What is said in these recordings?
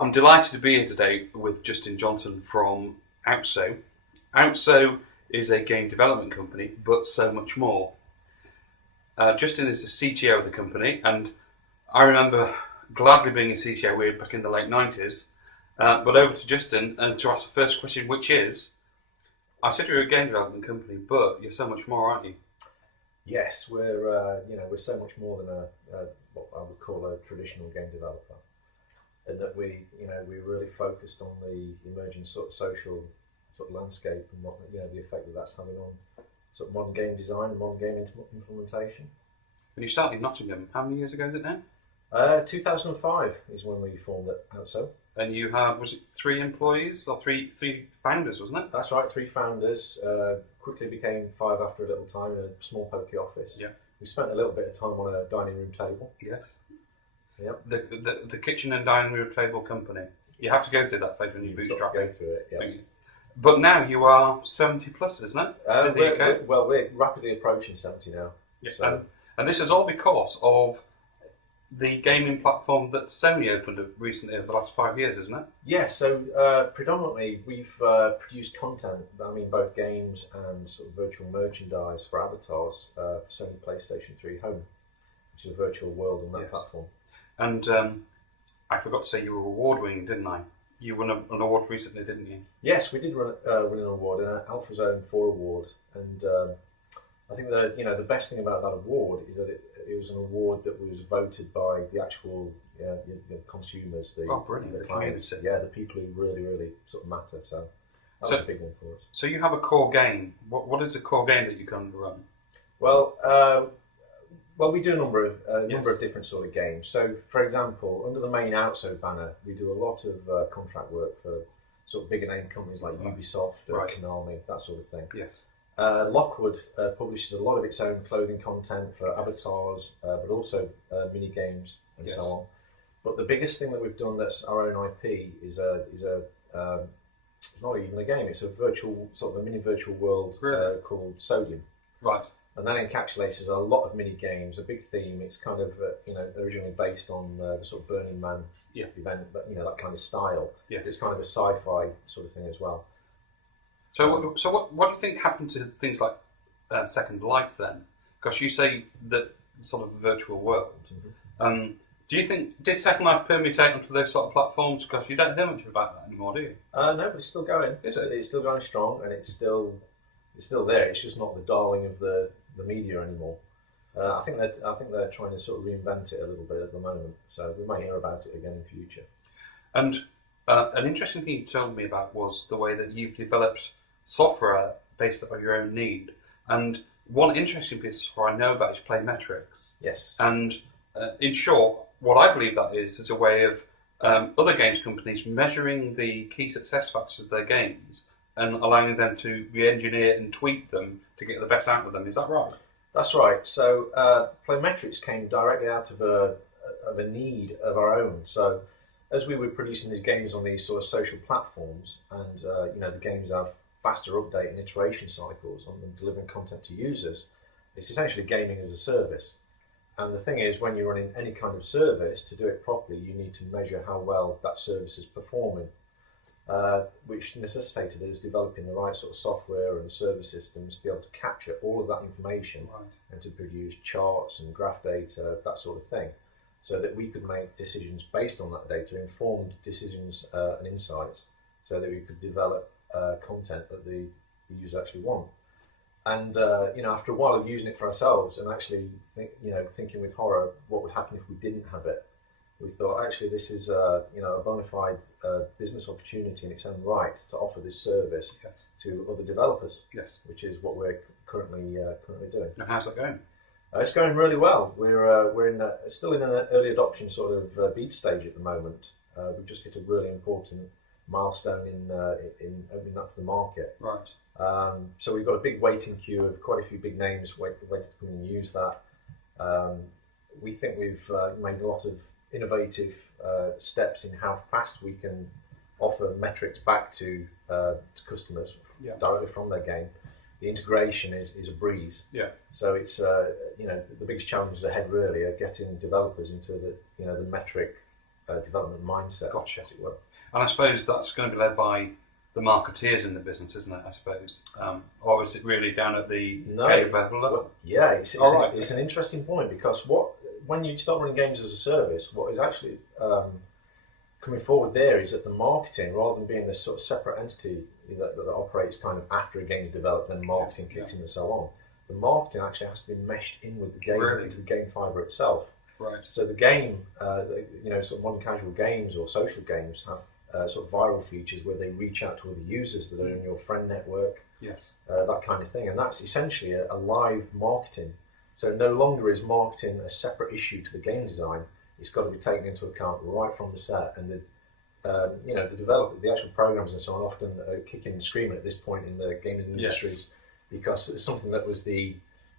I'm delighted to be here today with Justin Johnson from Outso. Outso is a game development company, but so much more. Justin is the CTO of the company, and I remember gladly being a CTO way back in the late 90s. But over to Justin to ask the first question, which is, I said you're a game development company, but you're so much more, aren't you? Yes, we're so much more than what I would call a traditional game developer, and that we really focused on the emerging sort of social sort of landscape and what the effect that's having on sort of modern game design and modern game implementation. When you started in Nottingham, how many years ago is it now? 2005 is when we formed it Outso. And you had, was it 3 employees or three founders, wasn't it? That's right, 3 founders. Quickly became 5 after a little time in a small pokey office. Yeah. We spent a little bit of time on a dining room table. Yes. Yep. The kitchen and dining room table company. You have to go through that phase when you bootstrap. Go through it. Yeah. But now you are 70 plus, isn't it? In the UK? We're rapidly approaching 70 now. Yes. So. And this is all because of the gaming platform that Sony opened up recently over the last 5 years, isn't it? Yes, so predominantly we've produced content, both games and sort of virtual merchandise for avatars for Sony PlayStation 3 Home, which is a virtual world on that platform. And I forgot to say you were award-winning, didn't I? You won an award recently, didn't you? Yes, we did win an award, an Alpha Zone 4 award, and I think that the best thing about that award is that it was an award that was voted by the actual consumers, the clients, the people who really sort of matter. So that was a big one for us. So you have a core game. What is the core game that you can run? Well, we do a number of different sort of games. So, for example, under the main Outso banner, we do a lot of contract work for sort of bigger name companies like Ubisoft, Konami, that sort of thing. Yes. Lockwood publishes a lot of its own clothing content for avatars, but also mini games and so on. But the biggest thing that we've done that's our own IP is it's not even a game. It's a virtual sort of a mini virtual world called Sodium. Right. And that encapsulates a lot of mini games, a big theme. It's kind of originally based on the sort of Burning Man event, but that kind of style. Yes. It's kind of a sci-fi sort of thing as well. So what do you think happened to things like Second Life then? Because you say that sort of virtual world. Mm-hmm. Do you think, did Second Life permutate onto those sort of platforms? Because you don't hear much about that anymore, do you? No, but it's still going. Is it? It's still going strong, and it's still there. It's just not the darling of the media anymore. I think they're trying to sort of reinvent it a little bit at the moment. So we might hear about it again in future. And an interesting thing you told me about was the way that you've developed software based on your own need. And one interesting piece of software I know about is Playmetrics. Yes. And in short, what I believe that is a way of other games companies measuring the key success factors of their games and allowing them to re-engineer and tweak them to get the best out of them. Is that right? That's right. So Playmetrics came directly out of a need of our own. So as we were producing these games on these sort of social platforms, and the games have faster update and iteration cycles on them delivering content to users, it's essentially gaming as a service. And the thing is, when you're running any kind of service, to do it properly, you need to measure how well that service is performing, which necessitated us developing the right sort of software and service systems to be able to capture all of that information and to produce charts and graph data, that sort of thing, so that we could make decisions based on that data, informed decisions and insights, so that we could develop content that the user actually want. And after a while of using it for ourselves and actually thinking with horror what would happen if we didn't have it, we thought actually this is a bona fide business opportunity in its own right to offer this service to other developers. Yes. Which is what we're currently doing. And how's that going? It's going really well. We're still in an early adoption sort of beta stage at the moment. We've just hit a really important milestone in opening that to the market. Right. So we've got a big waiting queue of quite a few big names waiting to come in and use that. We think we've made a lot of innovative steps in how fast we can offer metrics back to customers directly from their game. The integration is a breeze. Yeah. So it's the biggest challenges ahead really are getting developers into the metric development mindset. Gotcha. As it were. And I suppose that's going to be led by the marketeers in the business, isn't it? I suppose, or is it really down at the game level? Well, yeah, it's an interesting point, because when you start running games as a service, what is actually coming forward there is that the marketing, rather than being this sort of separate entity that operates kind of after a game's developed, then marketing kicks in and so on, the marketing actually has to be meshed in with the game, into the game fibre itself. Right. So the game, sort of modern casual games or social games have sort of viral features where they reach out to other users that are in your friend network, yes, that kind of thing, and that's essentially a live marketing. So no longer is marketing a separate issue to the game design. It's got to be taken into account right from the set, and the developer, the actual programmers and so on, often kicking and screaming at this point in the gaming industries, because it's something that was the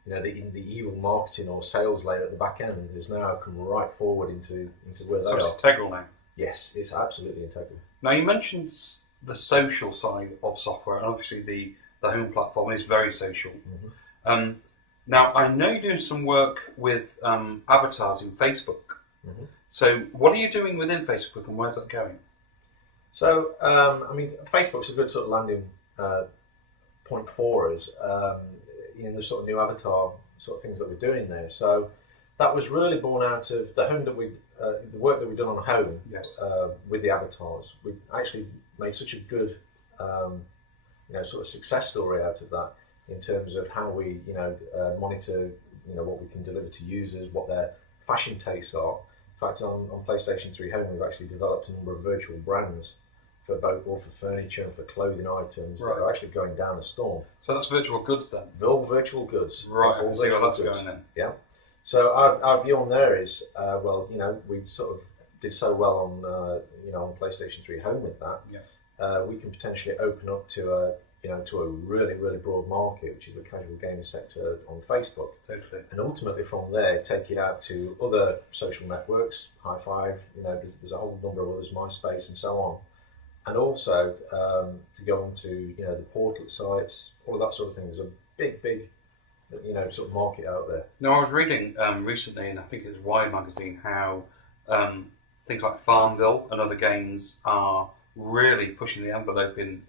evil marketing or sales layer at the back end has now come right forward into where they are. So it's integral now. Yes, it's absolutely integral. Now you mentioned the social side of software, and obviously the home platform is very social. Mm-hmm. Now I know you're doing some work with avatars in Facebook. Mm-hmm. So what are you doing within Facebook, and where's that going? So Facebook's a good sort of landing point for us in the sort of new avatar sort of things that we're doing there. So that was really born out of the home that the work that we've done on home. Yes. With the avatars. We actually made such a good sort of success story out of that, in terms of how we monitor what we can deliver to users, what their fashion tastes are. In fact, on PlayStation 3 Home, we've actually developed a number of virtual brands for furniture and for clothing items that are actually going down a storm. So that's virtual goods then? All virtual goods. Right, I can see where that's going then. Yeah. So our view on there is, we sort of did so well on PlayStation 3 Home with that. Yeah. We can potentially open up to a really, really broad market, which is the casual gaming sector on Facebook. Totally. And ultimately from there, take it out to other social networks, High Five, there's a whole number of others, MySpace and so on. And also to go onto, the portal sites, all of that sort of thing. There's a big, sort of market out there. No, I was reading recently, and I think it was Wired magazine, how things like Farmville and other games are really pushing the envelope in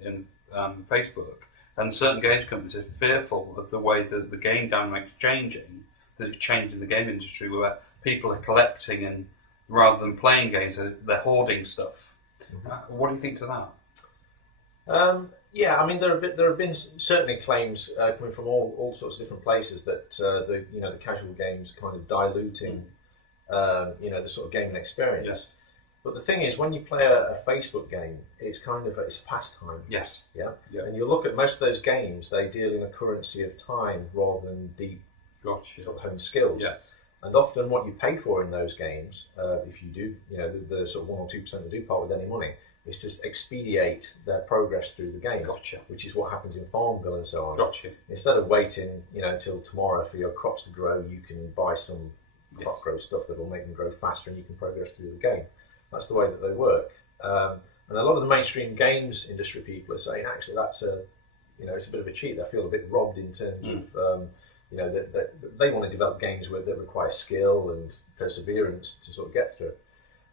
Facebook, and certain games companies are fearful of the way that the game dynamic's changing, that it's changing the game industry, where people are collecting and rather than playing games, they're hoarding stuff. Mm-hmm. What do you think to that? There have been certainly claims coming from all sorts of different places that the casual games kind of diluting the sort of gaming experience. Yes. But the thing is, when you play a Facebook game, it's kind of it's pastime. Yes. Yeah? Yeah. And you look at most of those games, they deal in a currency of time rather than deep Gotcha. sort of home skills. Yes. And often what you pay for in those games, if you do, the sort of 1 or 2% that do part with any money, is to expedite their progress through the game. Gotcha. Which is what happens in Farmville and so on. Gotcha. Instead of waiting, till tomorrow for your crops to grow, you can buy some crop grow stuff that will make them grow faster, and you can progress through the game. That's the way that they work. And a lot of the mainstream games industry people are saying, actually, that's it's a bit of a cheat. They feel a bit robbed in terms of, that they want to develop games that require skill and perseverance to sort of get through.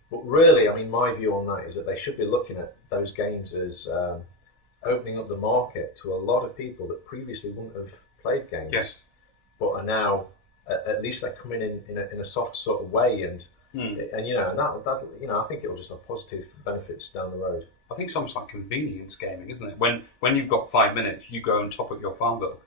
But really, my view on that is that they should be looking at those games as opening up the market to a lot of people that previously wouldn't have played games. Yes. But are now, at least they're coming in a soft sort of way, and that I think it'll just have positive benefits down the road. I think it's almost like convenience gaming, isn't it? When you've got 5 minutes, you go and top up your Farmville,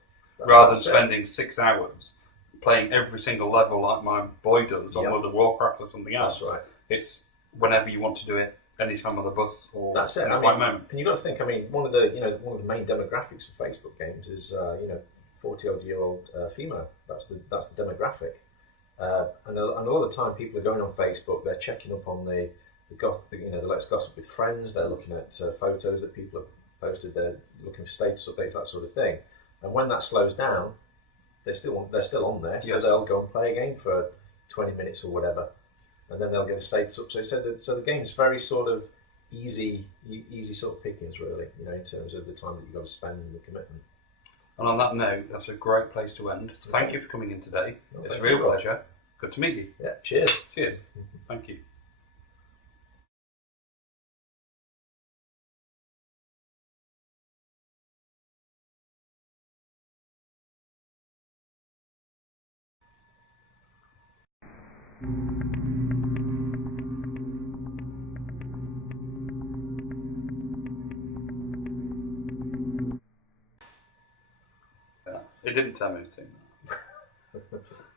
rather than spending 6 hours playing every single level like my boy does on World of Warcraft or something else. That's right. It's whenever you want to do it, any time on the bus or that's it. moment. And you've got to think. One of the main demographics of Facebook games is 40-odd-year-old female. That's the demographic. And a lot of the time, people are going on Facebook. They're checking up on the Let's Gossip with Friends. They're looking at photos that people have posted. They're looking for status updates, that sort of thing. And when that slows down, they're still on there. So they'll go and play a game for 20 minutes or whatever, and then they'll get a status up. So the game's very sort of easy sort of pickings, really. In terms of the time that you've got to spend and the commitment. And on that note, that's a great place to end. Thank you for coming in today. It's a real pleasure. Good to meet you. Yeah, cheers. Cheers. Thank you. Yeah. It didn't tell me to do that.